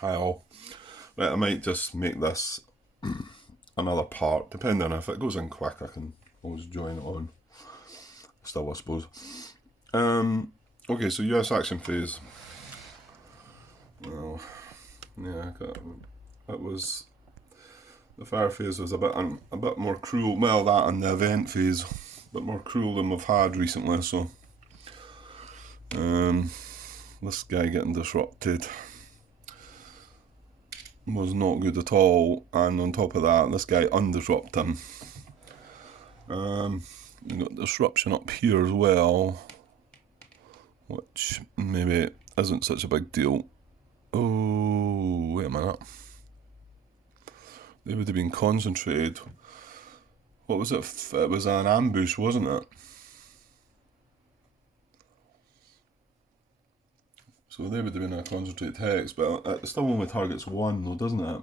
Hi all. Right, I might just make this another part, depending on if it goes in quick, I can always join it on. Still, I suppose. Okay, so US action phase. Well, yeah, it was the fire phase was a bit more cruel. Well, that and the event phase, a bit more cruel than we've had recently. So, this guy getting disrupted was not good at all, and on top of that, this guy undisrupted him. We got disruption up here as well, which maybe isn't such a big deal. Oh, wait a minute. They would have been concentrated. What was it? It was an ambush, wasn't it? So they would have been a concentrated hex, but it still only targets one, though, doesn't it?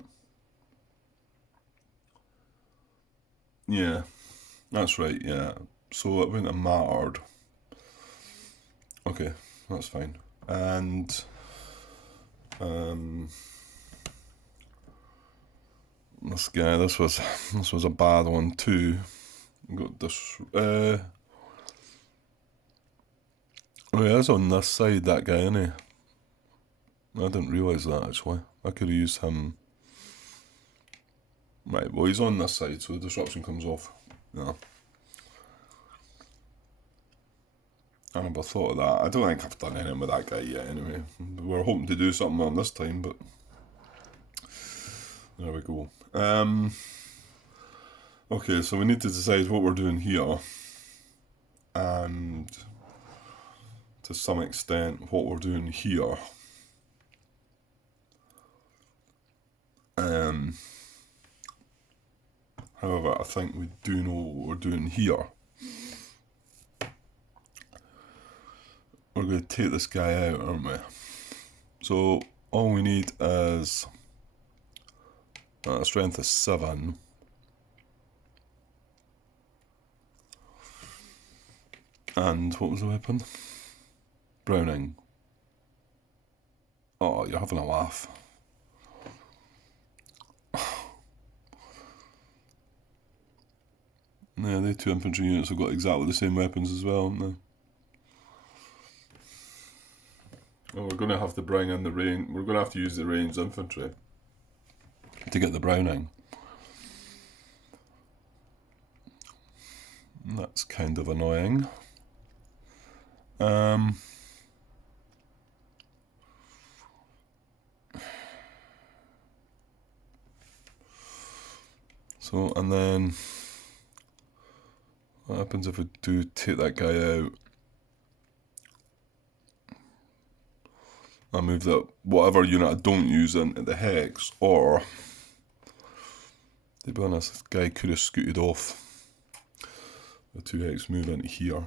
Yeah, that's right, yeah. So it wouldn't have mattered. Okay, that's fine. And this guy, this was a bad one too. Got this. Oh, yeah, it's on this side. That guy, isn't he? I didn't realise that actually. I could have used him. Right, well he's on this side, so the disruption comes off. Yeah. I never thought of that. I don't think I've done anything with that guy yet. Anyway, we're hoping to do something on this time, but there we go. Okay, so we need to decide what we're doing here, and to some extent what we're doing here. However, I think we do know what we're doing here. We're going to take this guy out, aren't we? So all we need is strength is 7. And what was the weapon? Browning. Oh, you're having a laugh. Yeah, the two infantry units have got exactly the same weapons as well, haven't they? Oh, we're going to have to bring in the range. We're going to have to use the ranged infantry to get the Browning. That's kind of annoying. So, and then what happens if we do take that guy out? I move that whatever unit I don't use into the hex, or to be honest, this guy could have scooted off the 2 hex move into here.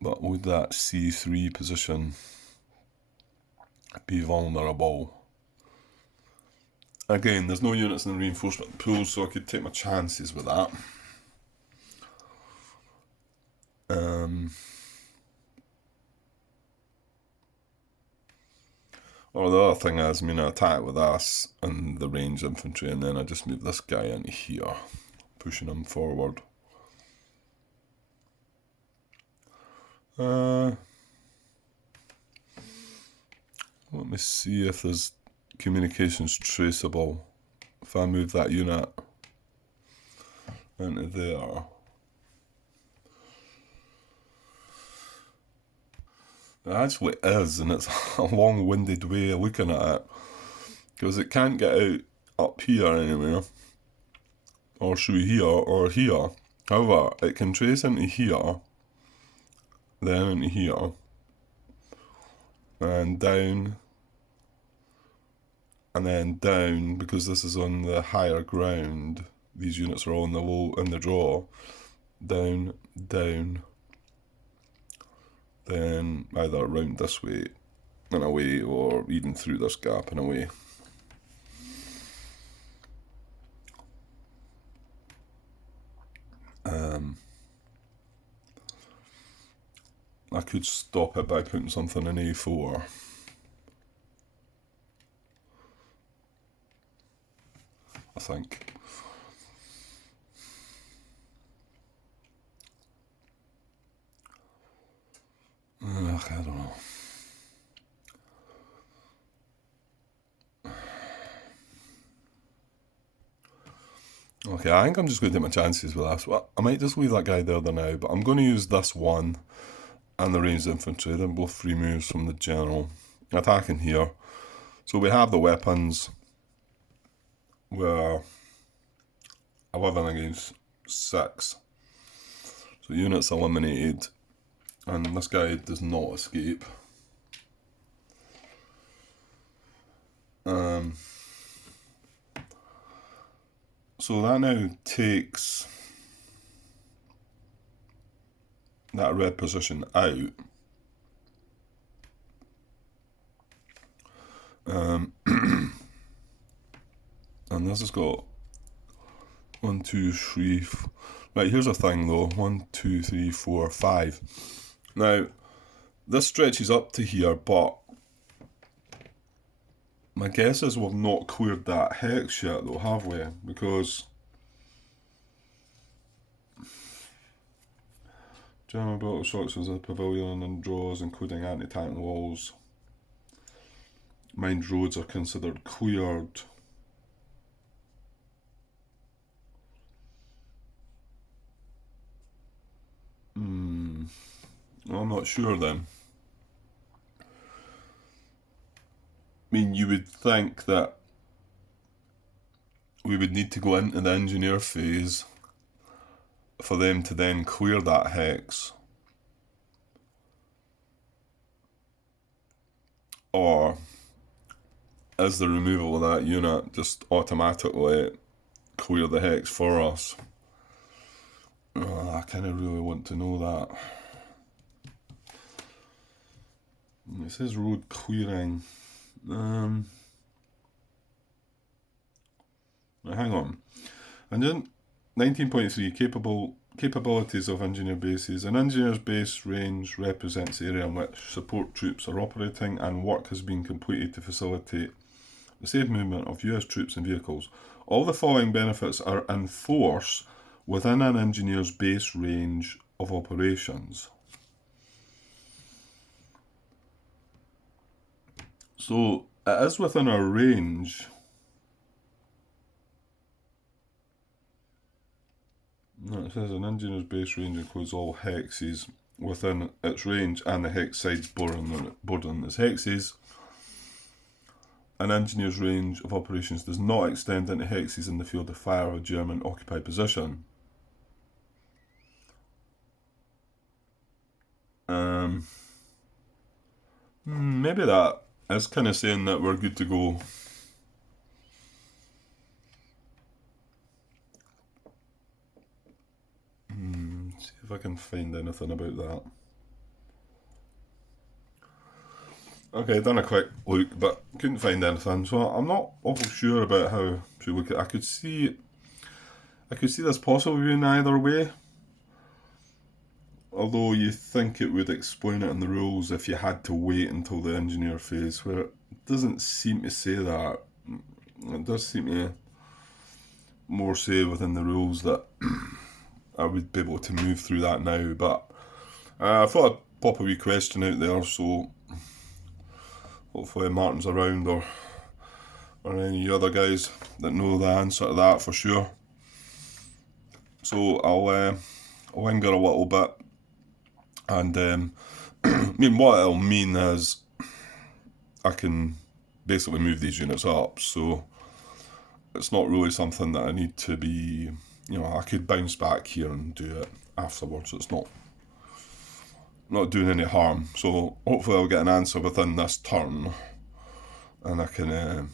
But would that C3 position be vulnerable? Again, there's no units in the reinforcement pool, so I could take my chances with that. Or the other thing is, I mean, I attack with us and the ranged infantry, and then I just move this guy into here, pushing him forward. Let me see if there's communications traceable. If I move that unit into there. It actually is, and it's a long-winded way of looking at it, because it can't get out up here anywhere, or through here, or here. However, it can trace into here, then into here, and down, and then down, because this is on the higher ground. These units are all in the draw. Down, down, then either around this way and away, or even through this gap and away. I could stop it by putting something in A4. I think. Ugh, I don't know. Okay, I think I'm just going to take my chances with this. Well, I might just leave that guy there now, but I'm going to use this one and the ranged infantry. They're both free moves from the general. Attacking here. So we have the weapons. We're 11 against 6. So units eliminated. And this guy does not escape. So that now takes that red position out. And this has got 1, 2, 3. Right, here's a thing though. 1, 2, 3, 4, 5. Now, this stretches up to here, but my guess is we've not cleared that hex yet though, have we? Because general battle structures of the pavilion and draws, including anti-tank walls. Mined roads are considered cleared. I'm not sure then. I mean, you would think that we would need to go into the engineer phase for them to then clear that hex. Or is the removal of that unit just automatically clear the hex for us? I kind of really want to know that. It says road clearing. Hang on. And then 19.3 capabilities of engineer bases. An engineer's base range represents the area in which support troops are operating and work has been completed to facilitate the safe movement of US troops and vehicles. All the following benefits are in force within an engineer's base range of operations. So it is within our range. No, it says an engineer's base range includes all hexes within its range and the hex sides bordering its hexes. An engineer's range of operations does not extend into hexes in the field of fire of a German occupied position. Maybe that is kind of saying that we're good to go. See if I can find anything about that. Okay, done a quick look, but couldn't find anything, so I'm not awful sure about how to look at it. I could see this possibly being either way. Although you think it would explain it in the rules if you had to wait until the engineer phase, where it doesn't seem to say that. It does seem to more say within the rules that I would be able to move through that now, but I thought I'd pop a wee question out there, so hopefully Martin's around or any other guys that know the answer to that for sure. So I'll linger a little bit, and I mean, what it'll mean is I can basically move these units up, so it's not really something that I need to be, I could bounce back here and do it afterwards. It's not doing any harm, so hopefully I'll get an answer within this turn and I can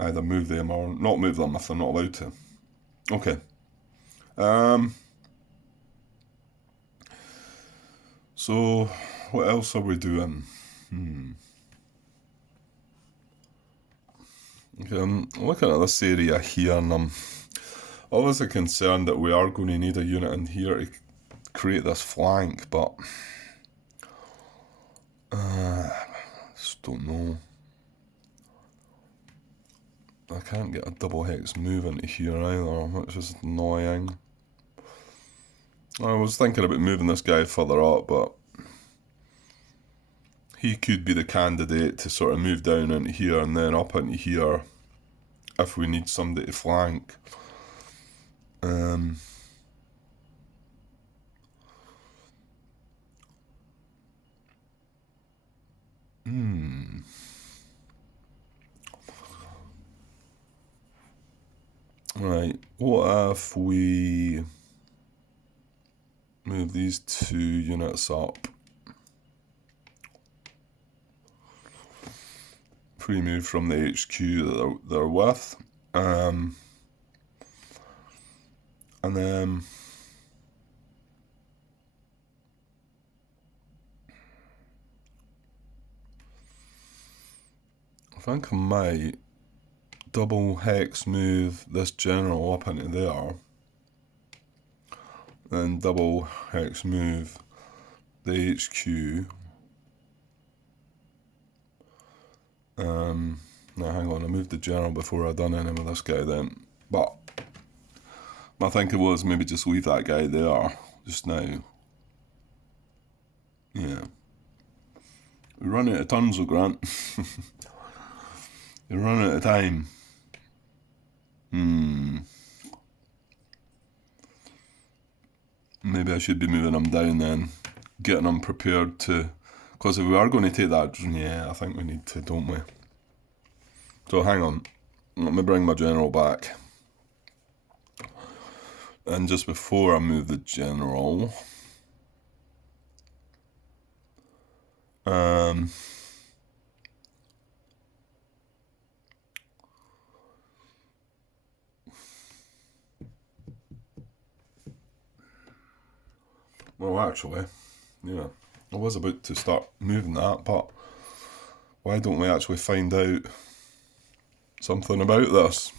either move them or not move them if they're not allowed to. Okay. So what else are we doing? Okay, I'm looking at this area here and I'm obviously concerned that we are going to need a unit in here to create this flank, but just don't know. I can't get a double hex move into here either, which is annoying. I was thinking about moving this guy further up, but he could be the candidate to sort of move down into here and then up into here if we need somebody to flank. Right, what if we move these 2 units up? Free move from the HQ that they're with. And then I think I might double hex move this general up into there, then double hex move the HQ. No, hang on, I moved the general before I'd done anything with this guy then. But my thinking was maybe just leave that guy there just now. Yeah. We run out of turns, though, Grant. You run out of time. Maybe I should be moving him down then, getting him prepared to, because if we are going to take that, yeah, I think we need to, don't we? So hang on, let me bring my general back. And just before I move the general, well, actually, yeah, I was about to start moving that, but why don't we actually find out something about this?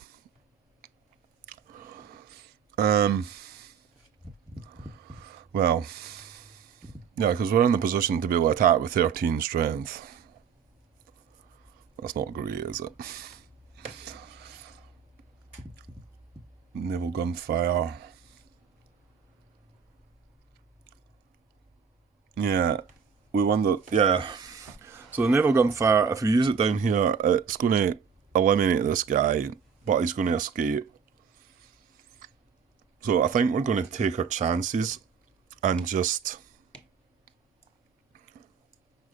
Well, yeah, because we're in the position to be able to attack with 13 strength. That's not great, is it? Naval gunfire. Yeah, we wonder, yeah. So the naval gunfire, if we use it down here, it's going to eliminate this guy, but he's going to escape. So I think we're going to take our chances and just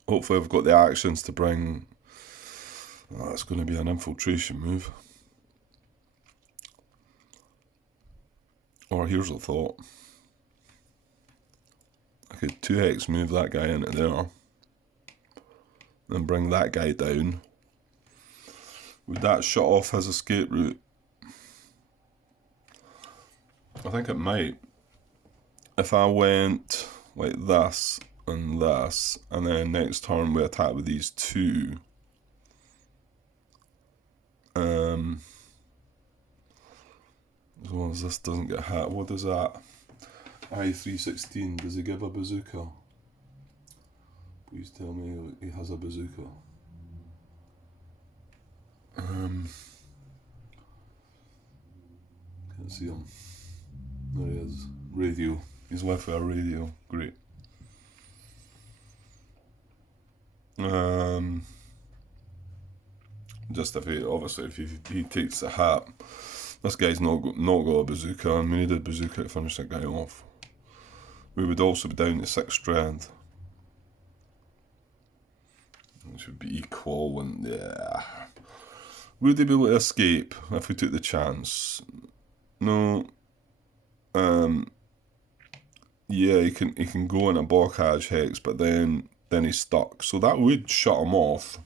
hopefully I've got the actions to bring. Oh, it's going to be an infiltration move. Or here's a thought. I could 2x move that guy into there. Then bring that guy down. Would that shut off his escape route? I think it might. If I went like this, and then next turn we attack with these 2. As long as this doesn't get hit. What is that? I-316, does he give a bazooka? Please tell me he has a bazooka. Can't see him. There he is. Radio. He's with a radio. Great. Just if he takes the hat, this guy's not got a bazooka, and we need a bazooka to finish that guy off. We would also be down to 6 strength, which would be equal. And yeah, would they be able to escape if we took the chance? No. Yeah, he can go in a blockage hex, but then he's stuck. So that would shut him off.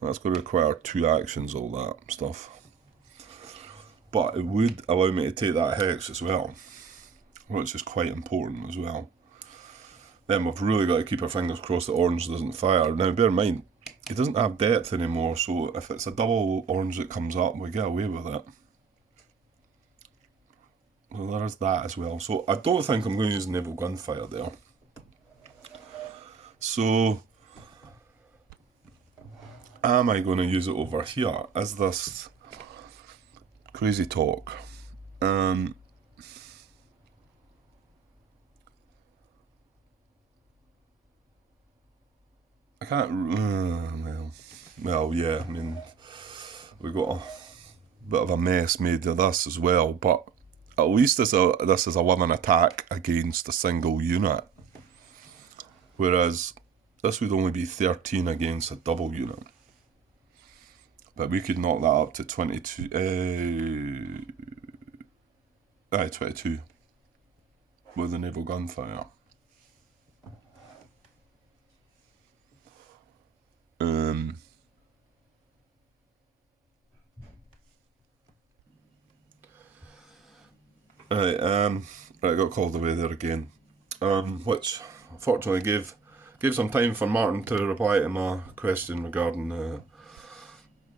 That's going to require 2 actions, all that stuff. But it would allow me to take that hex as well, which is quite important as well. Then we've really got to keep our fingers crossed that orange doesn't fire. Now, bear in mind, he doesn't have depth anymore, so if it's a double orange that comes up, we get away with it. So there is that as well. So I don't think I'm going to use naval gunfire there. So am I going to use it over here? Is this crazy talk? I can't. Well, yeah. I mean, we got a bit of a mess made of this as well, but at least this is a one attack against a single unit, whereas this would only be 13 against a double unit. But we could knock that up to 22. 22 with the naval gunfire. Right, I got called away there again. Which fortunately gave some time for Martin to reply to my question regarding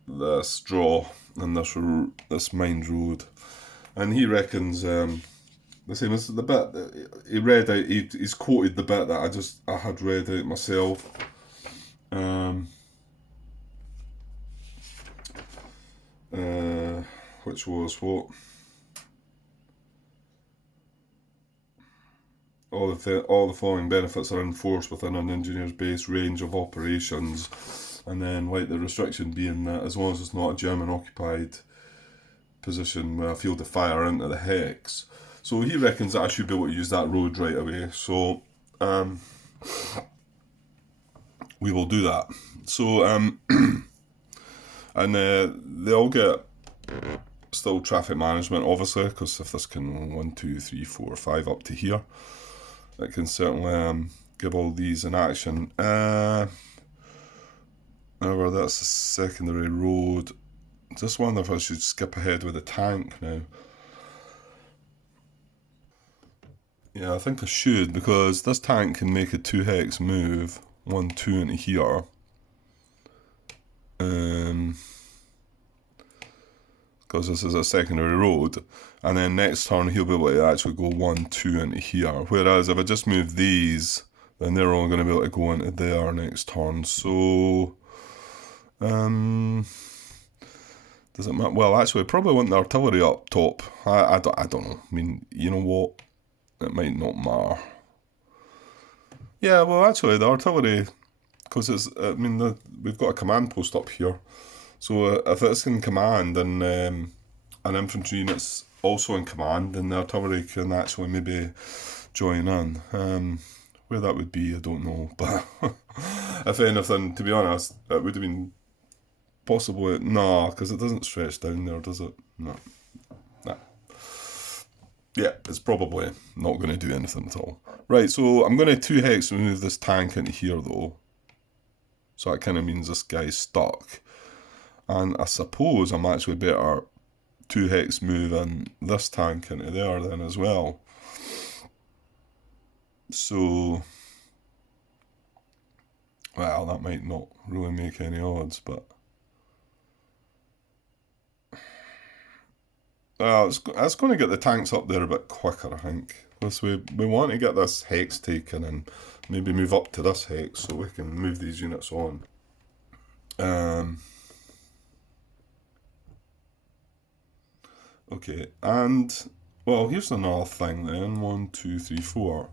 this draw and this mined road, and he reckons the same as the bit that he read out. He's quoted the bit that I had read out myself. Which was what? All the following benefits are enforced within an engineer's base range of operations, and then like the restriction being that as long as it's not a German occupied position with a field of fire into the hex. So he reckons that I should be able to use that road right away. So we will do that. So and they all get still traffic management, obviously, because if this can 1, 2, 3, 4, 5 up to here, it can certainly give all these an action. However, that's a secondary road. Just wonder if I should skip ahead with the tank now. Yeah, I think I should, because this tank can make a 2 hex move, 1, 2 into here. Because this is a secondary road, and then next turn he'll be able to actually go 1, 2 into here. Whereas if I just move these, then they're only going to be able to go into there next turn. So, does it matter? Well, actually, I probably want the artillery up top. I don't know. I mean, you know what? It might not matter. Yeah, well, actually, the artillery, because we've got a command post up here. So if it's in command and an infantry unit's also in command, then the artillery can actually maybe join in. Where that would be, I don't know. But if anything, to be honest, it would have been possibly... No, because it doesn't stretch down there, does it? No. Nah. Yeah, it's probably not going to do anything at all. Right, so I'm going to 2 hex move this tank into here, though. So that kind of means this guy's stuck. And I suppose I'm actually better 2 hex moving this tank into there then as well. So, well, that might not really make any odds, but... It's going to get the tanks up there a bit quicker, I think. Because we want to get this hex taken and maybe move up to this hex so we can move these units on. Okay, and, well, here's another thing then. 1, 2, 3, 4.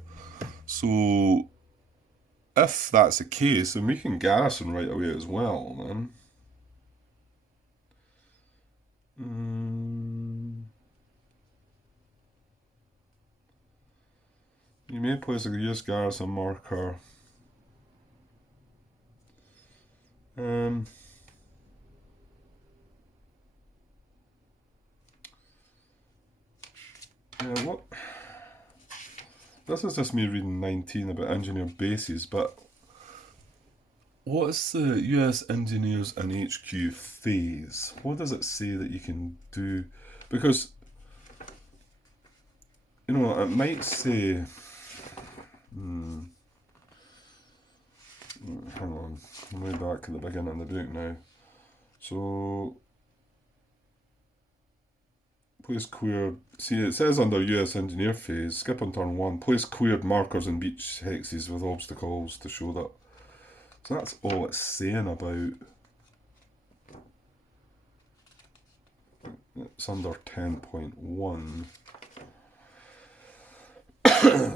So, if that's the case, then we can garrison right away as well, then. You may place a use garrison marker. Yeah, what? This is just me reading 19 about engineer bases, but what is the US engineers in HQ phase? What does it say that you can do? Because, you know, it might say... hang on, I'm way back at the beginning of the book now. So, Place cleared. See, it says under US engineer phase, skip on turn 1. Place cleared markers and beach hexes with obstacles to show that. So that's all it's saying about. It's under 10.1.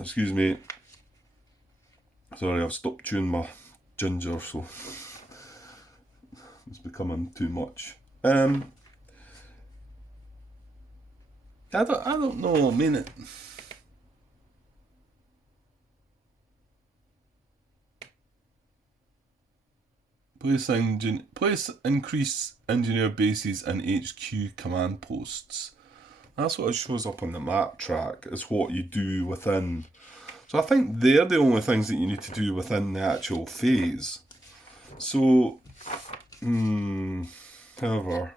Excuse me. Sorry, I've stopped chewing my ginger, so it's becoming too much. I don't know. I mean, place increase engineer bases and HQ command posts. That's what it shows up on the map track. Is what you do within. So I think they're the only things that you need to do within the actual phase. So, however,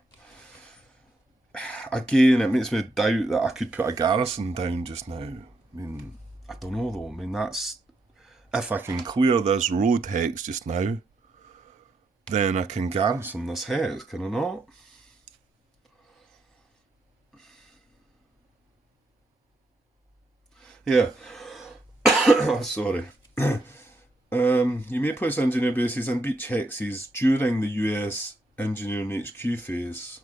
again, it makes me doubt that I could put a garrison down just now. I mean, I don't know though. I mean, that's if I can clear this road hex just now, then I can garrison this hex, can I not? Yeah. Sorry. You may place engineer bases and beach hexes during the US engineering HQ phase.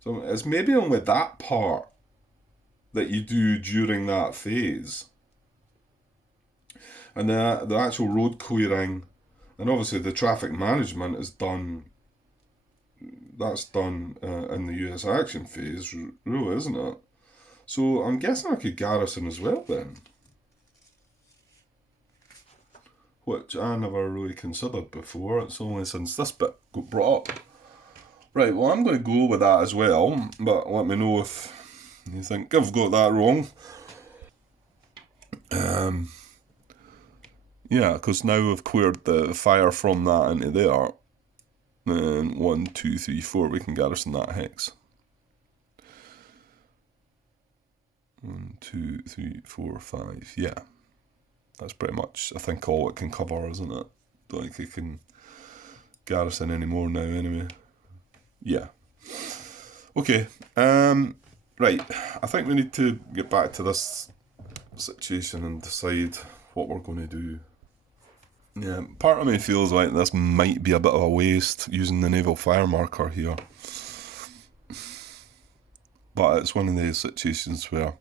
So it's maybe only that part that you do during that phase. And the actual road clearing, and obviously the traffic management is done. That's done in the US action phase, really, isn't it? So I'm guessing I could garrison as well then. Which I never really considered before. It's only since this bit got brought up. Right, well, I'm going to go with that as well, but let me know if you think I've got that wrong. Yeah, because now we've cleared the fire from that into there. Then 1, 2, 3, 4, we can garrison that hex. 1, 2, 3, 4, 5, yeah. That's pretty much, I think, all it can cover, isn't it? Don't think it can garrison anymore now, anyway. Yeah. Okay. Right. I think we need to get back to this situation and decide what we're going to do. Yeah, part of me feels like this might be a bit of a waste using the naval fire marker here. But it's one of those situations where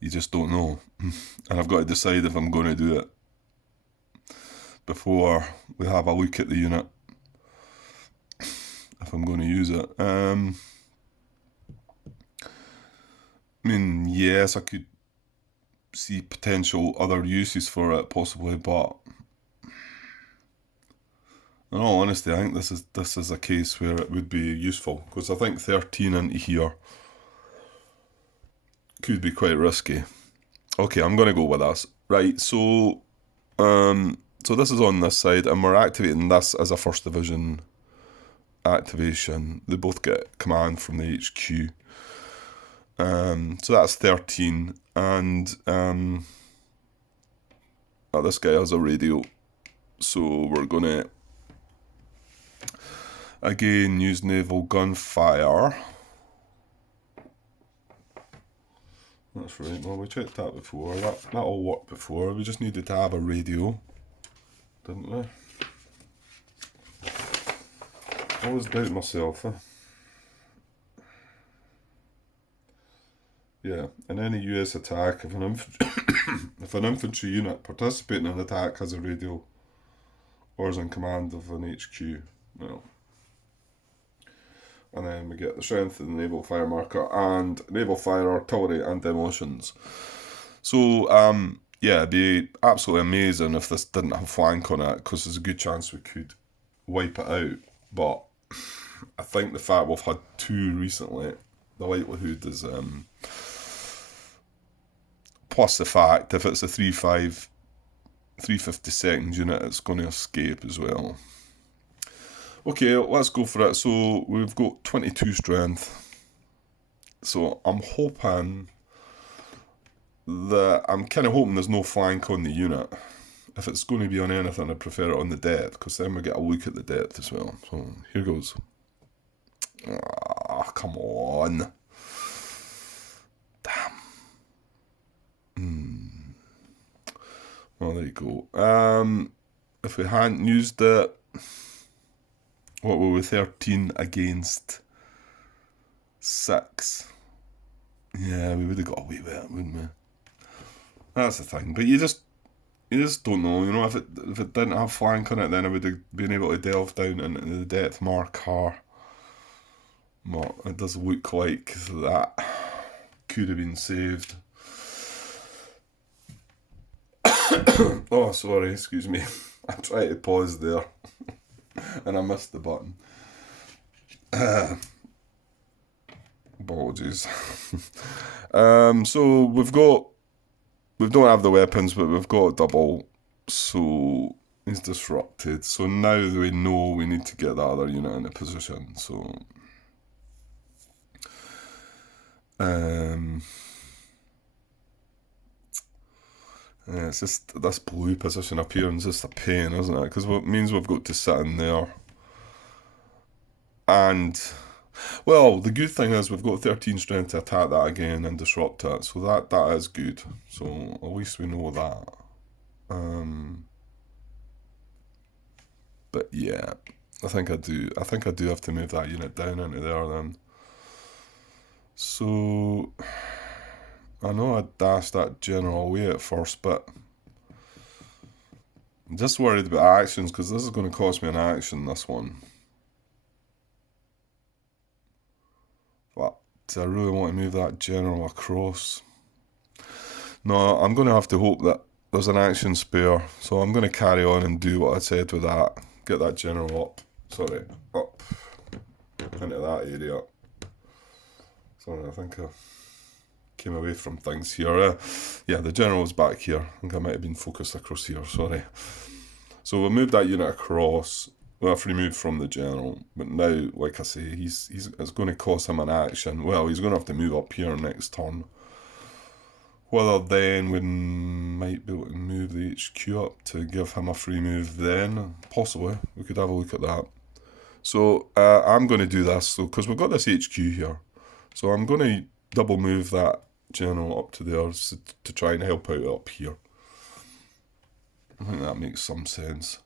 you just don't know. And I've got to decide if I'm going to do it before we have a look at the unit. If I'm going to use it. I mean, yes, I could see potential other uses for it, possibly, but in all honesty, I think this is a case where it would be useful, because I think 13 into here could be quite risky. Okay, I'm going to go with this. Right, so this is on this side, and we're activating this as a first division activation. They both get command from the HQ. So that's 13, and this guy has a radio, so we're gonna again use naval gunfire. That's right. Well, we checked that before. That all worked before. We just needed to have a radio, didn't we? I always doubt myself. Yeah, in any US attack, if an infantry unit participating in an attack has a radio or is in command of an HQ, well, and then we get the strength of the naval fire marker and naval fire artillery and demolitions. So, yeah, it'd be absolutely amazing if this didn't have flank on it, because there's a good chance we could wipe it out. But I think the fact we've had 2 recently, the likelihood is plus the fact if it's a 352nd unit, it's going to escape as well. Okay, let's go for it. So we've got 22 strength. So I'm kind of hoping there's no flank on the unit. If it's going to be on anything, I prefer it on the depth, because then we get a look at the depth as well. So here goes. Ah, come on. Damn. Well, there you go. If we hadn't used it, what were we, 13 against 6? Yeah, we would have got away with it, wouldn't we? That's the thing. But you just don't know. You know, if it didn't have flank on it, then I would have been able to delve down into the depth marker. Well, it does look like that could have been saved. Oh, sorry, excuse me. I tried to pause there and I missed the button. Apologies. So we don't have the weapons, but we've got double. So he's disrupted. So now we know we need to get the other unit into position. So yeah, it's just this blue position up here is just a pain, isn't it? Because it means we've got to sit in there. And, well, the good thing is we've got 13 strength to attack that again and disrupt it. So that is good. So at least we know that. But yeah, I think I do have to move that unit down into there then. So I know I dashed that general away at first, but I'm just worried about actions because this is going to cost me an action, this one. But do I really want to move that general across? No, I'm going to have to hope that there's an action spare. So I'm going to carry on and do what I said with that. Get that general up into that area. Sorry, I think I came away from things here. Yeah, the general's back here. I think I might have been focused across here, sorry. So we'll move that unit across. We'll have to remove from the general. But now, like I say, it's going to cost him an action. Well, he's going to have to move up here next turn. Whether then we might be able to move the HQ up to give him a free move then. Possibly. We could have a look at that. So I'm going to do this, because we've got this HQ here. So I'm going to double move that general up to there to try and help out up here. I think that makes some sense.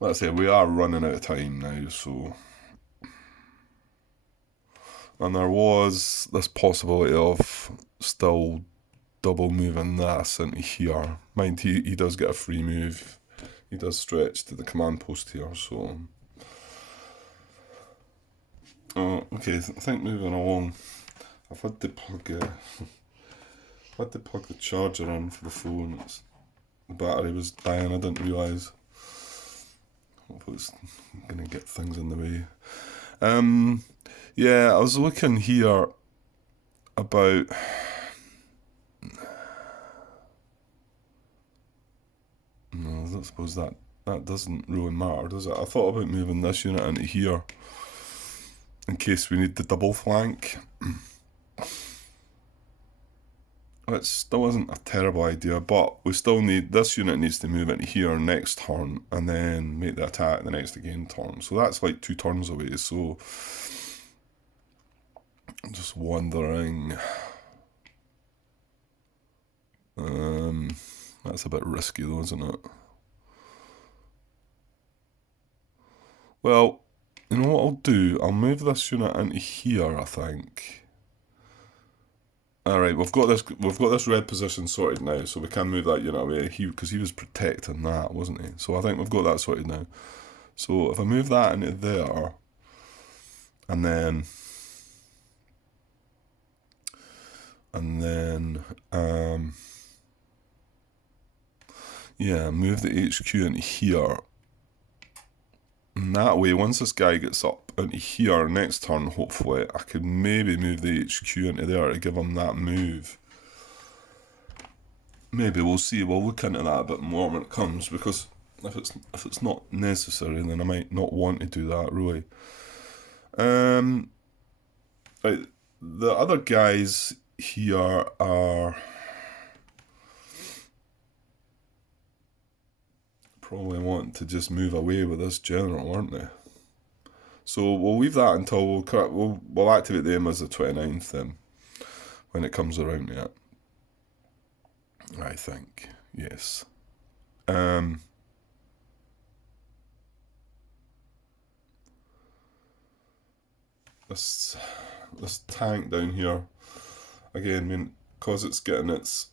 Like I say, we are running out of time now, so... And there was this possibility of still double moving this into here. Mind, he does get a free move. He does stretch to the command post here, so... Okay, I think moving along, I've had to plug the charger in for the phone. The battery was dying, I didn't realise. Hopefully it's going to get things in the way. Yeah, I was looking here about... No, I suppose that doesn't really matter, does it? I thought about moving this unit into here in case we need the double flank. It still isn't a terrible idea, but we still need, this unit needs to move into here next turn and then make the attack the next again turn. So that's like 2 turns away, so I'm just wondering. That's a bit risky though, isn't it? Well, you know what I'll do? I'll move this unit into here, I think. Alright, we've got this red position sorted now, so we can move that unit away, because he was protecting that, wasn't he? So I think we've got that sorted now. So if I move that into there, and then yeah, move the HQ into here. And that way, once this guy gets up into here next turn, hopefully, I could maybe move the HQ into there to give him that move. Maybe, we'll see. We'll look into that a bit more when it comes, because if it's not necessary, then I might not want to do that, really. Right, the other guys here are probably want to just move away with this general, aren't they? So we'll leave that until we'll activate the aim as the 29th then, when it comes around to it. I think, yes. This tank down here, again, I mean, because it's getting its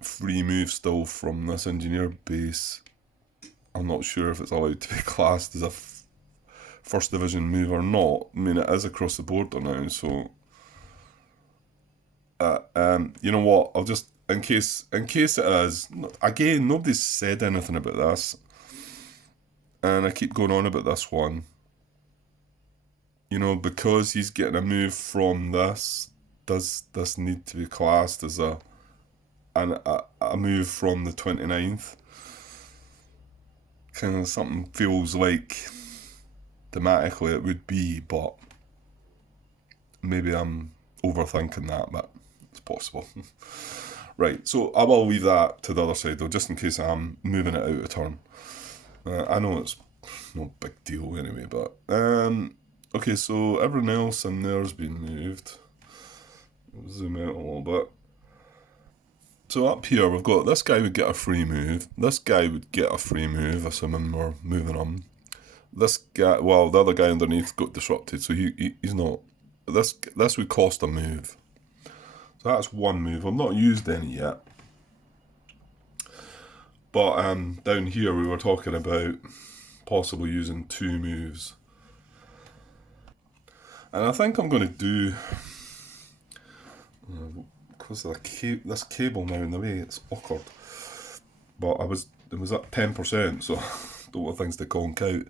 free move still from this engineer base, I'm not sure if it's allowed to be classed as a first division move or not. I mean, it is across the board now, so you know what? I'll just in case it is. Again, nobody's said anything about this, and I keep going on about this one. You know, because he's getting a move from this, does this need to be classed as a move from the 29th? Kind of something feels like thematically it would be, but maybe I'm overthinking that, but it's possible. Right, so I will leave that to the other side though, just in case I'm moving it out of turn. I know it's no big deal anyway, but okay, so everything else in there's been moved. Zoom out a little bit. So up here we've got this guy would get a free move. This guy would get a free move, assuming we're moving on. This guy, well, the other guy underneath got disrupted, so he's not. This would cost a move. So that's one move. I've not used any yet. But down here we were talking about possibly using 2 moves. And I think I'm going to do, because of this cable now in the way, it's awkward. But it was at 10%, so don't want things to conk out.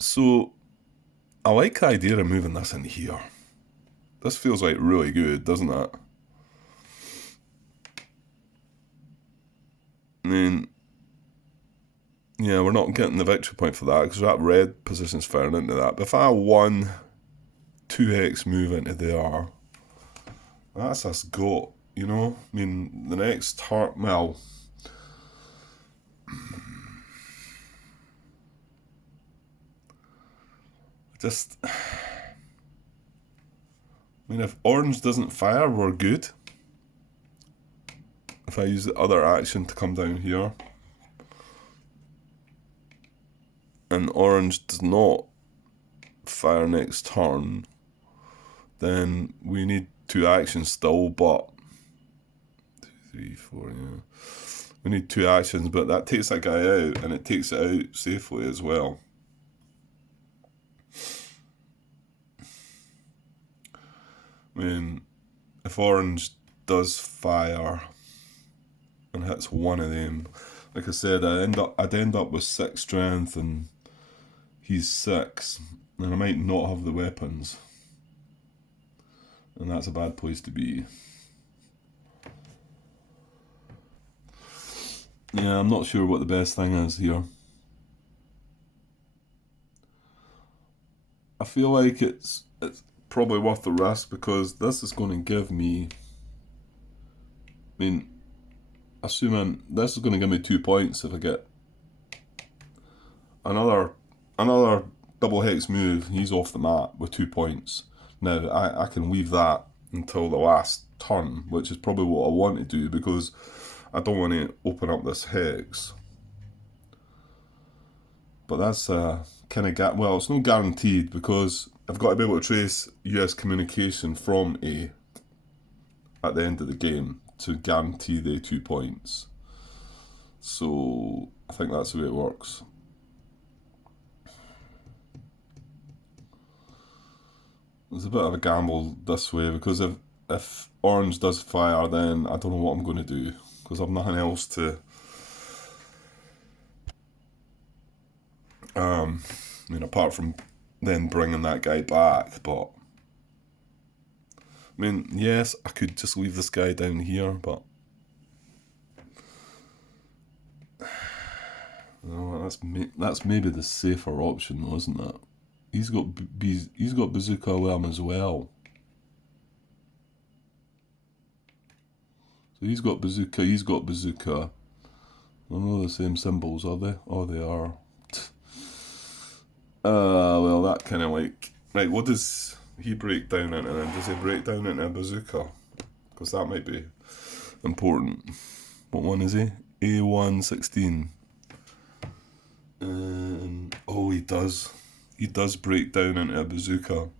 So I like the idea of moving this in here. This feels like really good, doesn't it? I mean, yeah, we're not getting the victory point for that because that red position's firing into that. But if I won 2x move into there, that's us got, you know? I mean, the next turn, well, just, I mean, if orange doesn't fire, we're good. If I use the other action to come down here, and orange does not fire next turn, then we need 2 actions still, but 2, 3, 4, yeah. We need 2 actions, but that takes that guy out, and it takes it out safely as well. I mean, if orange does fire and hits one of them, like I said, I'd end up with 6 strength, and he's 6, and I might not have the weapons, and that's a bad place to be. Yeah, I'm not sure what the best thing is here. I feel like it's probably worth the risk because this is going to give me, I mean, assuming this is going to give me 2 points if I get another double hex move, he's off the map with 2 points. Now I can leave that until the last turn, which is probably what I want to do because I don't want to open up this hex. But that's kind of well, it's not guaranteed because I've got to be able to trace US communication from A at the end of the game to guarantee the 2 points. So I think that's the way it works. It's a bit of a gamble this way because if orange does fire, then I don't know what I'm going to do because I've nothing else to. I mean, apart from then bringing that guy back, but I mean, yes, I could just leave this guy down here, but no, that's maybe the safer option, though, isn't it? He's got bazooka with him as well. So he's got bazooka. They're not the same symbols, are they? Oh, they are. Well, that kind of like... Right, what does he break down into then? Does he break down into a bazooka? Because that might be important. What one is he? A116. Oh, he does. He does break down into a bazooka.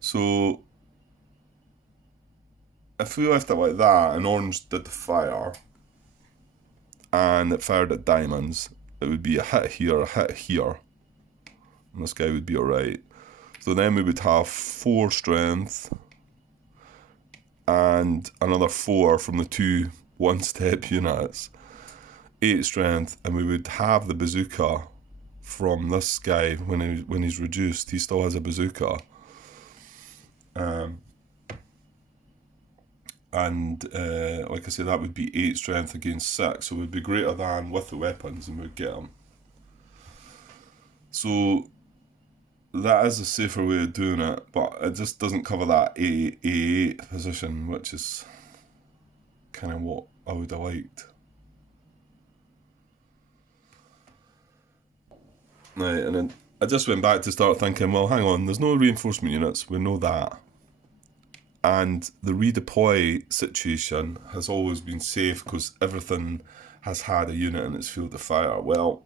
So, if we left it like that, and orange did the fire, and it fired at diamonds, it would be a hit here, a hit here. And this guy would be alright. So then we would have 4 strength, and another 4 from the 2 one-step units. 8 strength, and we would have the bazooka from this guy when he's reduced. He still has a bazooka. Like I say, that would be 8 strength against 6, so it would be greater than with the weapons, and we'd get him. So that is a safer way of doing it, but it just doesn't cover that A8 position, which is kind of what I would have liked. Right, and then I just went back to start thinking, well, hang on, there's no reinforcement units, we know that. And the redeploy situation has always been safe because everything has had a unit in its field of fire. Well,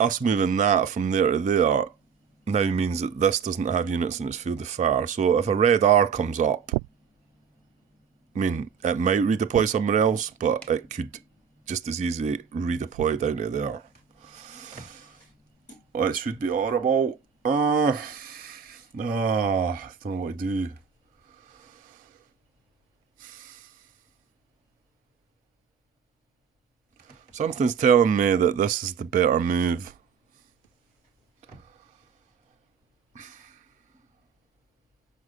us moving that from there to there now means that this doesn't have units in its field of fire. So if a red R comes up, I mean, it might redeploy somewhere else, but it could just as easily redeploy down to there. Oh, it should be horrible. I don't know what to do. Something's telling me that this is the better move.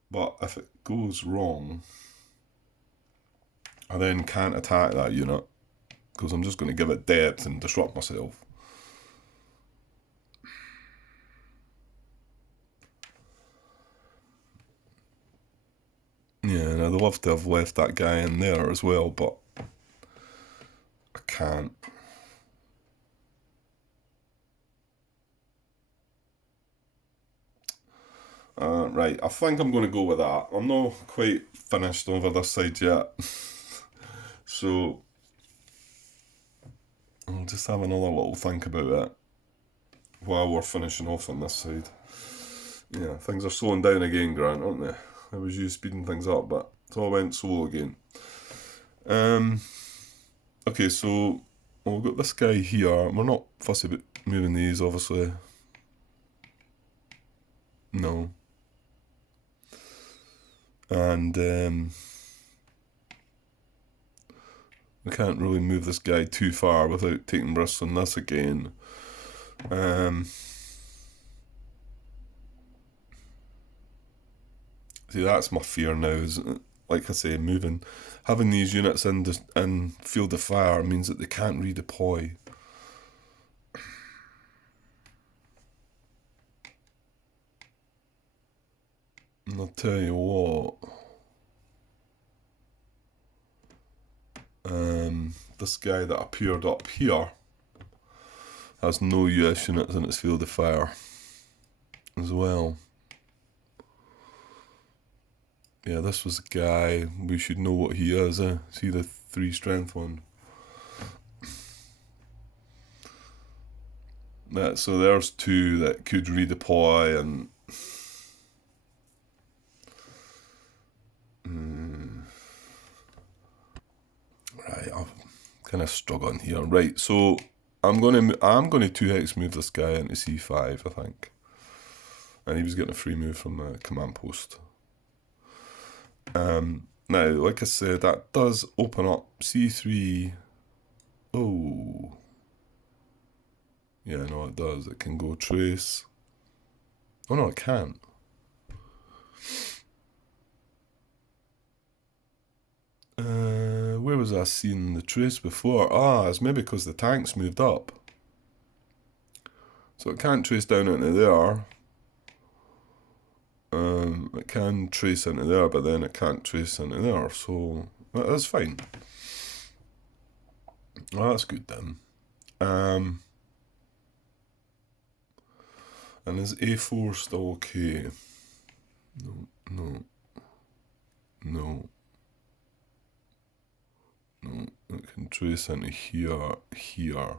But if it goes wrong, I then can't attack that unit because I'm just going to give it depth and disrupt myself. Yeah, and I'd love to have left that guy in there as well, but I can't. Right, I think I'm going to go with that. I'm not quite finished over this side yet. So, I'll just have another little think about it while we're finishing off on this side. Yeah, things are slowing down again, Grant, aren't they? I was you speeding things up, but it all went slow again. Okay, so we've got this guy here. We're not fussy about moving these, obviously. No. And we can't really move this guy too far without taking risks on this again. See, that's my fear now, is, like I say, having these units in field of fire means that they can't redeploy. And I'll tell you what, this guy that appeared up here has no US units in its field of fire as well. Yeah, this was a guy, we should know what he is, See the 3 strength one. So there's 2 that could redeploy, and right, I'm kind of struggling here. Right, so I'm going to 2x move this guy into C5, I think. And he was getting a free move from the command post. Now, like I said, that does open up C3. Oh. Yeah, no, it does. It can go trace. Oh, no, it can't. Where was I seeing the trace before? It's maybe because the tank's moved up. So it can't trace down into there. It can trace into there, but then it can't trace into there. So that's fine. Well, that's good then. And is A4 still okay? No, no, no, no. It can trace into here, here.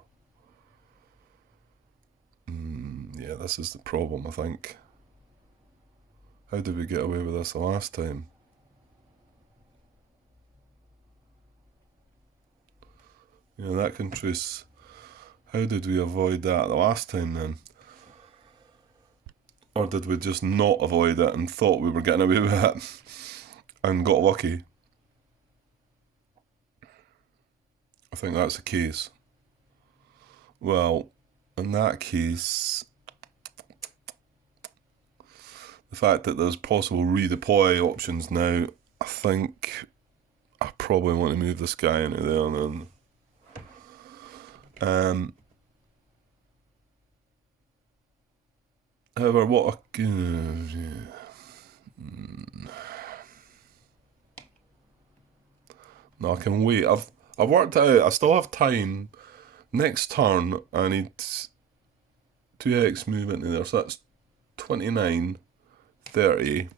Yeah, this is the problem, I think. How did we get away with this the last time? Yeah, that can trace. How did we avoid that the last time then? Or did we just not avoid it and thought we were getting away with it and got lucky? I think that's the case. Well, in that case, the fact that there's possible redeploy options now, I think I probably want to move this guy into there and then. However, what I no, I can wait. I've worked it out. I still have time. Next turn, I need 2x move into there, so that's 29, 30.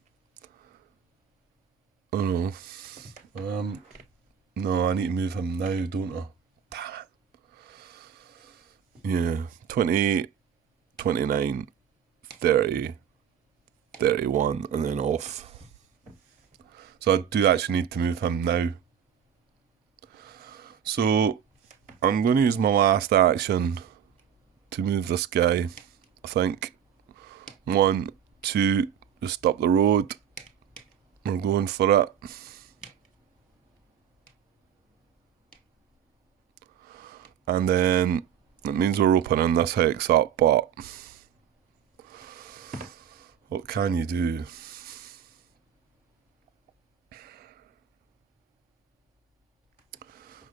Oh no. No, I need to move him now, don't I? Damn it. Yeah, 28, 29, 30, 31, and then off. So I do actually need to move him now. So I'm going to use my last action to move this guy. I think 1, 2, just up the road. We're going for it. And then it means we're opening this hex up, but what can you do?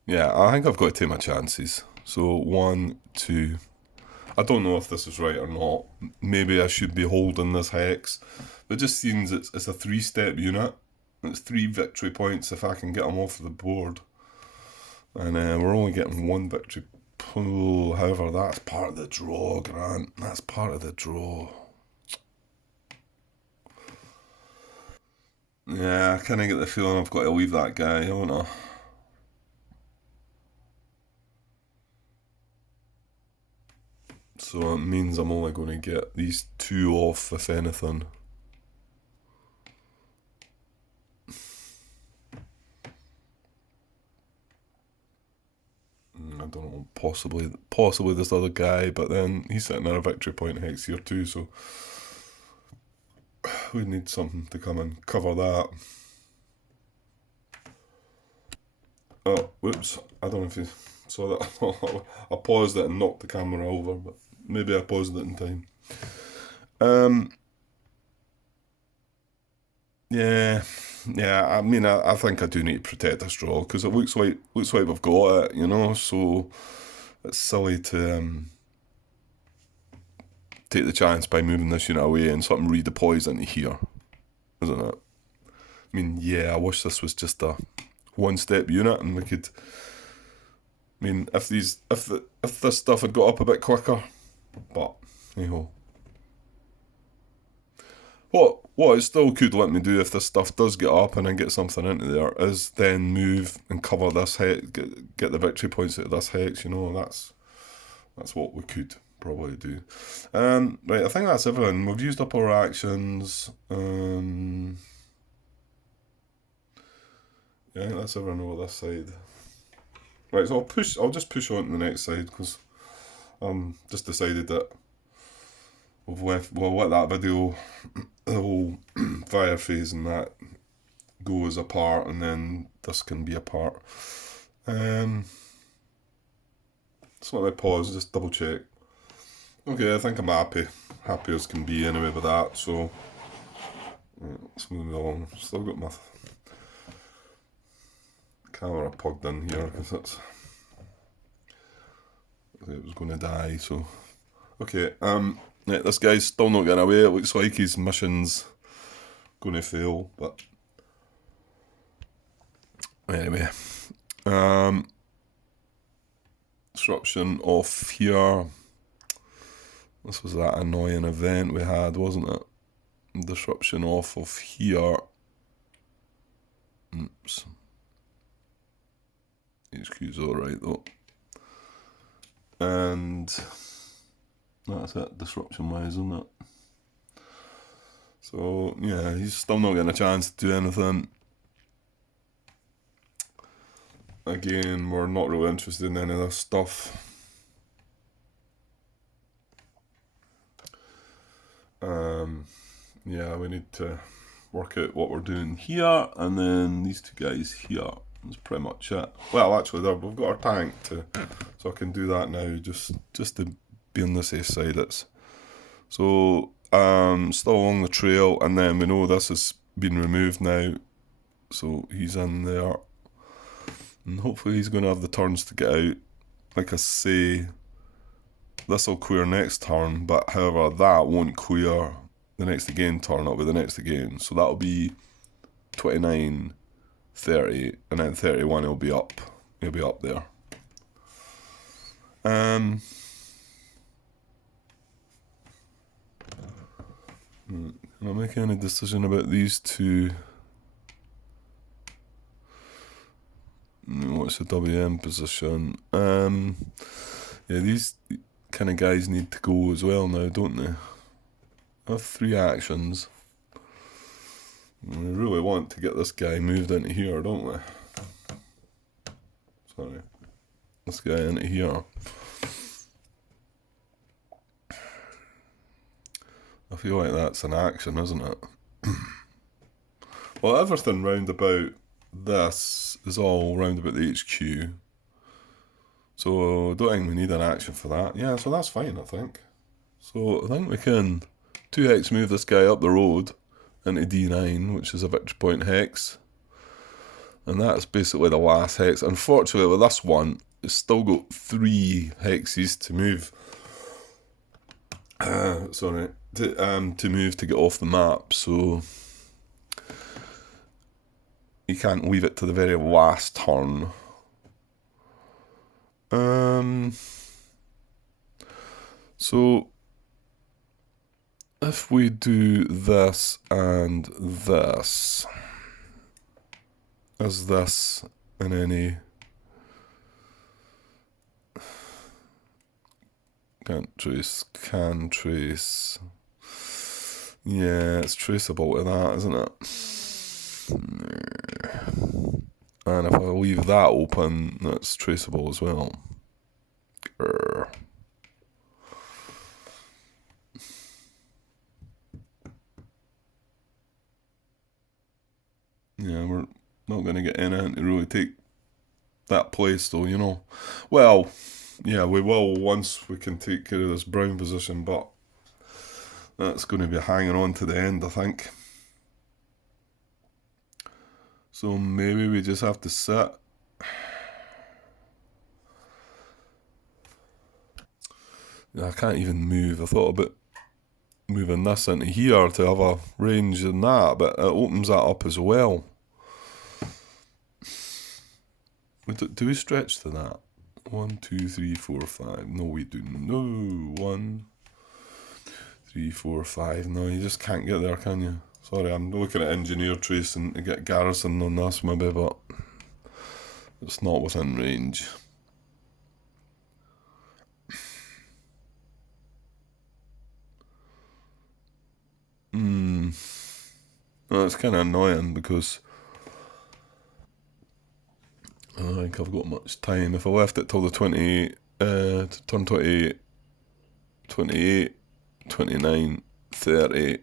Yeah, I think I've got to take my chances. So 1, 2. I don't know if this is right or not. Maybe I should be holding this hex. It just seems it's a 3-step unit. It's 3 victory points if I can get them off the board. And we're only getting 1 victory. However, that's part of the draw, Grant. That's part of the draw. Yeah, I kind of get the feeling I've got to leave that guy, don't I? So it means I'm only going to get these 2 off, if anything. I don't know, possibly this other guy, but then he's sitting at a victory point hex here too, so we need something to come and cover that. Oh, whoops, I don't know if you saw that. I paused it and knocked the camera over, but maybe I paused it in time. Yeah, I mean, I think I do need to protect this draw because it looks like we've got it, you know. So it's silly to take the chance by moving this unit away and something redeploys into here, isn't it? I mean, yeah, I wish this was just a 1-step unit and we could. I mean, if this stuff had got up a bit quicker, but you know. What it still could let me do if this stuff does get up and I get something into there is then move and cover this hex, get the victory points out of this hex, you know, that's what we could probably do. Right, I think that's everything. We've used up our actions. Yeah, that's everything over this side. Right, so I'll just push on to the next side because just decided that we'll let that video, the whole fire phase and that go as a part, and then this can be a part. Just let me pause, just double check. Okay, I think I'm happy as can be anyway with that, so let's move along. Still got my camera plugged in here because it was going to die, so okay, yeah, this guy's still not getting away. It looks like his mission's going to fail, but anyway. Disruption off here. This was that annoying event we had, wasn't it? Disruption off of here. Oops. HQ's alright though. And that's it, disruption wise, isn't it? So yeah, he's still not getting a chance to do anything. Again, we're not really interested in any of this stuff. Yeah, we need to work out what we're doing here, and then these two guys here. That's pretty much it. Well, actually, we've got our tank to, so I can do that now. Just to be on the safe side. It's so still along the trail, and then we know this has been removed now, so he's in there, and hopefully he's going to have the turns to get out. Like I say, this will clear next turn, but however that won't clear the next again turn. It'll be the next again, so that'll be 29, 30, and then 31 he'll be up there. Can I make any decision about these two? What's the WM position? Yeah, these kind of guys need to go as well now, don't they? I have 3 actions. We really want to get this guy moved into here, don't we? Sorry. This guy into here. I feel like that's an action, isn't it? Well, everything round about this is all round about the HQ. So I don't think we need an action for that. Yeah, so that's fine, I think. So I think we can 2x move this guy up the road into D9, which is a victory point hex. And that's basically the last hex. Unfortunately, with this one, it's still got 3 hexes to move. To move to get off the map, so you can't leave it to the very last turn. So if we do this and this, is this in any? Can't trace, can trace. Yeah, it's traceable to that, isn't it? And if I leave that open, that's traceable as well. Yeah, we're not going to get anything to really take that place though, you know. Well, yeah, we will once we can take care of this brown position, but that's going to be hanging on to the end, I think. So maybe we just have to sit. I can't even move. I thought about moving this into here to have a range in that, but it opens that up as well. Do we stretch to that? 1, 2, 3, 4, 5. No, we do. No. 1, 3, 4, 5. No, you just can't get there, can you? Sorry, I'm looking at engineer tracing to get garrison on this maybe, but it's not within range. Well, it's kind of annoying because I don't think I've got much time. If I left it till the 28, to turn 28, 28, 29, 30,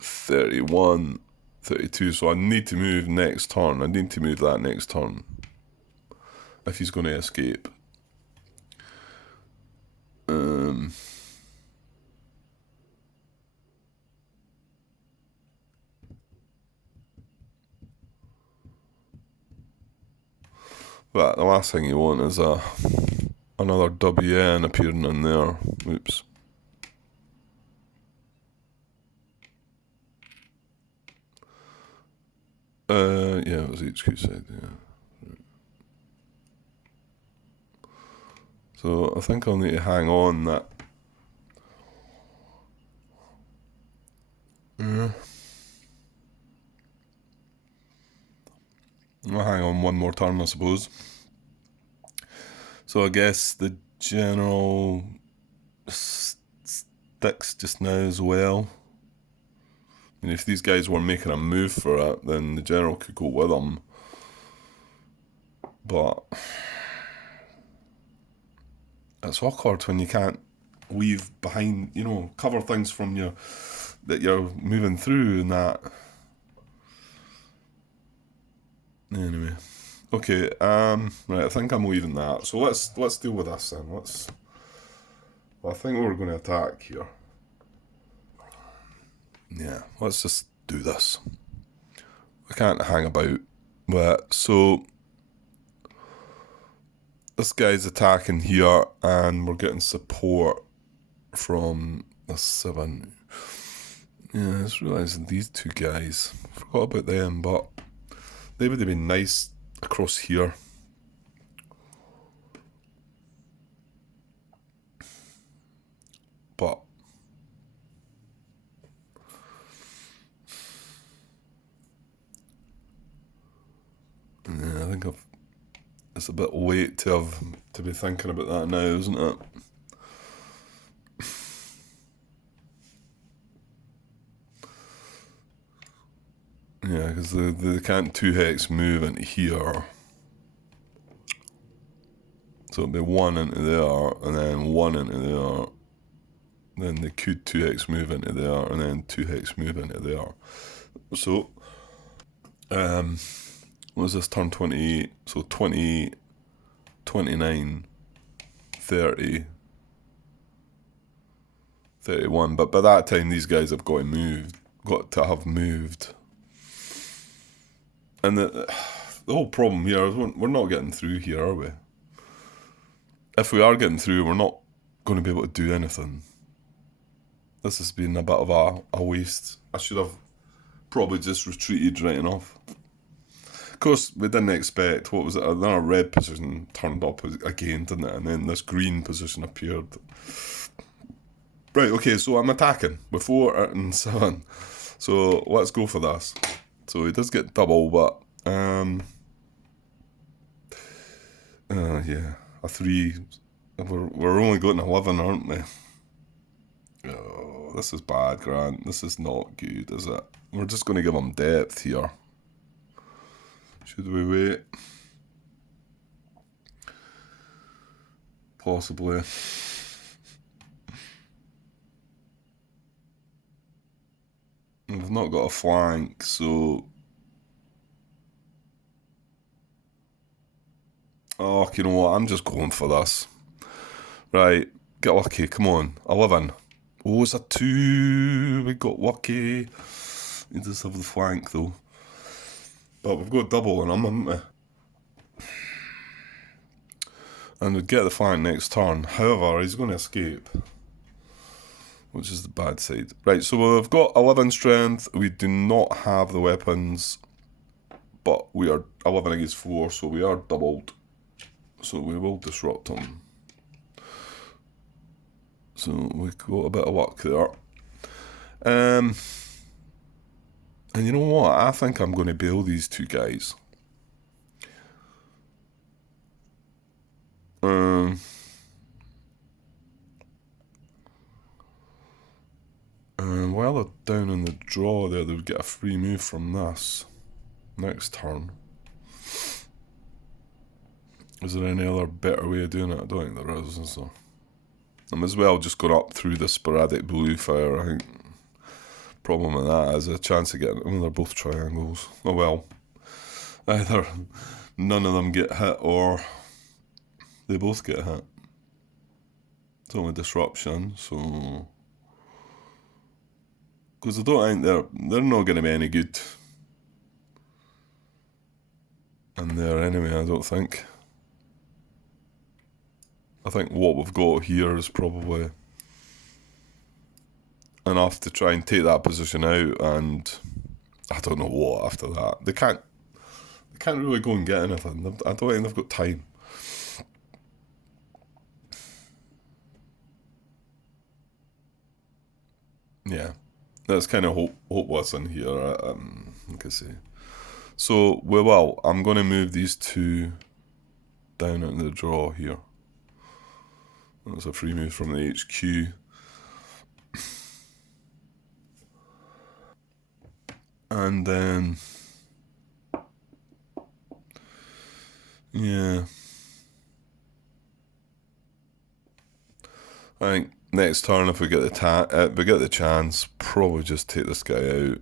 31, 32, so I need to move next turn. I need to move that next turn if he's going to escape. But the last thing you want is another WN appearing in there. Oops. Yeah, it was HQ side, yeah. So I think I'll need to hang on that more turn, I suppose. So I guess the general sticks just now as well. And if these guys were making a move for it, then the general could go with them. But it's awkward when you can't weave behind, cover things from that you're moving through and that. Anyway. Okay, right, I think I'm leaving that. So let's deal with this then. I think we're going to attack here. Yeah, let's just do this. I can't hang about. But so this guy's attacking here, and we're getting support from the 7. Yeah, I just realised these two guys. Forgot about them, but they would have been nice across here. But yeah, I think it's a bit late to be thinking about that now, isn't it? Yeah, because they can't 2-hex move into here. So it'd be 1 into there, and then 1 into there. Then they could 2-hex move into there, and then 2-hex move into there. So, what was this turn 28? So 20, 29, 30, 31. But by that time, these guys have got to have moved. And the whole problem here is we're not getting through here, are we? If we are getting through, we're not going to be able to do anything. This has been a bit of a waste. I should have probably just retreated right enough. Of course, we didn't expect, what was it, another red position turned up again, didn't it? And then this green position appeared. Right, okay, so I'm attacking with 4 and 7. So let's go for this. So he does get double, but yeah, a 3. We're only going 11, aren't we? Oh, this is bad, Grant. This is not good, is it? We're just going to give him depth here. Should we wait? Possibly. We've not got a flank, so... Oh, you know what? I'm just going for this. Right, get lucky. Come on, 11. Oh, it's a 2. We got lucky. He does have the flank, though. But we've got double on him, haven't we? And we'd get the flank next turn. However, he's going to escape, which is the bad side. Right, so we've got 11 strength. We do not have the weapons, but we are 11 against 4, so we are doubled. So we will disrupt him. So we got a bit of luck there. And you know what? I think I'm going to bail these two guys. And while they're down in the draw there, they would get a free move from this next turn. Is there any other better way of doing it? I don't think there is there? I'm as well just going up through the sporadic blue fire, I think. Problem with that is a chance of getting... I mean, they're both triangles. Oh well. Either none of them get hit or they both get hit. It's only disruption, so... Because I don't think they're not going to be any good. And there anyway, I don't think. I think what we've got here is probably enough to try and take that position out, and I don't know what after that. They can't really go and get anything. I don't think they've got time. Yeah, that's kind of hopeless in here, like I say. So we will. I'm going to move these two down into the draw here. That's a free move from the HQ. And then, yeah. I think next turn, if we get the chance, probably just take this guy out.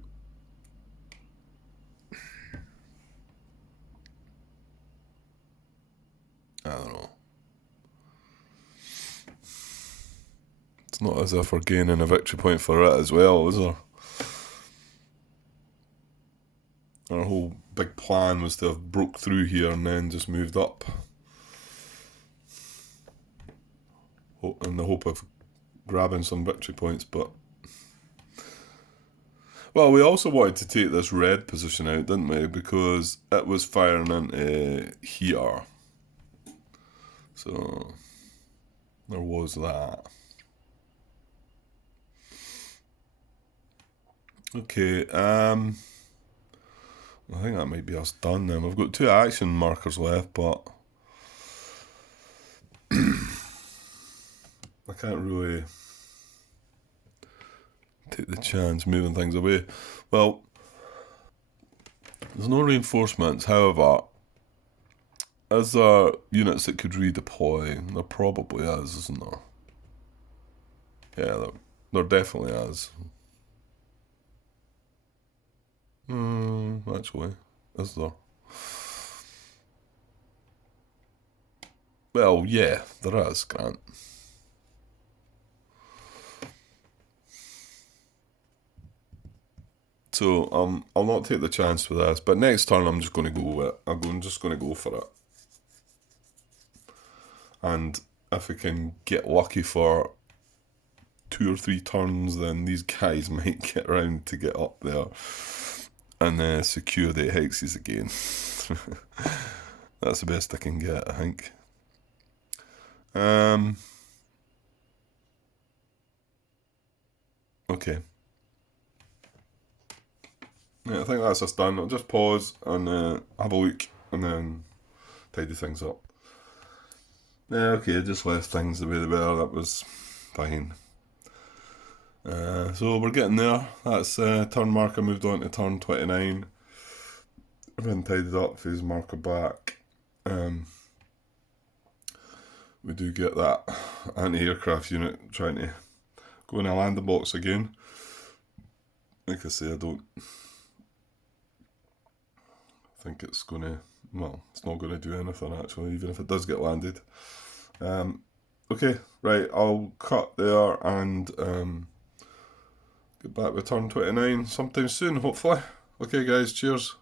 I don't know. It's not as if we're gaining a victory point for it as well, is there? Our whole big plan was to have broke through here and then just moved up. In the hope of grabbing some victory points, but... Well, we also wanted to take this red position out, didn't we? Because it was firing into here. So, there was that. Okay, I think that might be us done then. We've got 2 action markers left, but... I can't really take the chance moving things away. Well, there's no reinforcements, however, is there units that could redeploy? There probably is, isn't there? Yeah, there definitely is. Actually, is there? Well, yeah, there is, Grant. So I'll not take the chance with this, but next turn I'm just going to go with it. I'm just going to go for it. And if we can get lucky for 2 or 3 turns, then these guys might get around to get up there and secure the hexes again. That's the best I can get, I think. Okay. Yeah, I think that's us done. I'll just pause and have a look and then tidy things up. Yeah, okay, I just left things the way they were. That was fine. So we're getting there. That's turn marker moved on to turn 29. Everything tidied up, phase marker back. We do get that anti-aircraft unit trying to go in a landing box again. Like I say, I don't think it's going to... Well, it's not going to do anything actually, even if it does get landed. Okay, right, I'll cut there and get back with turn 29 sometime soon, hopefully. Okay guys, cheers.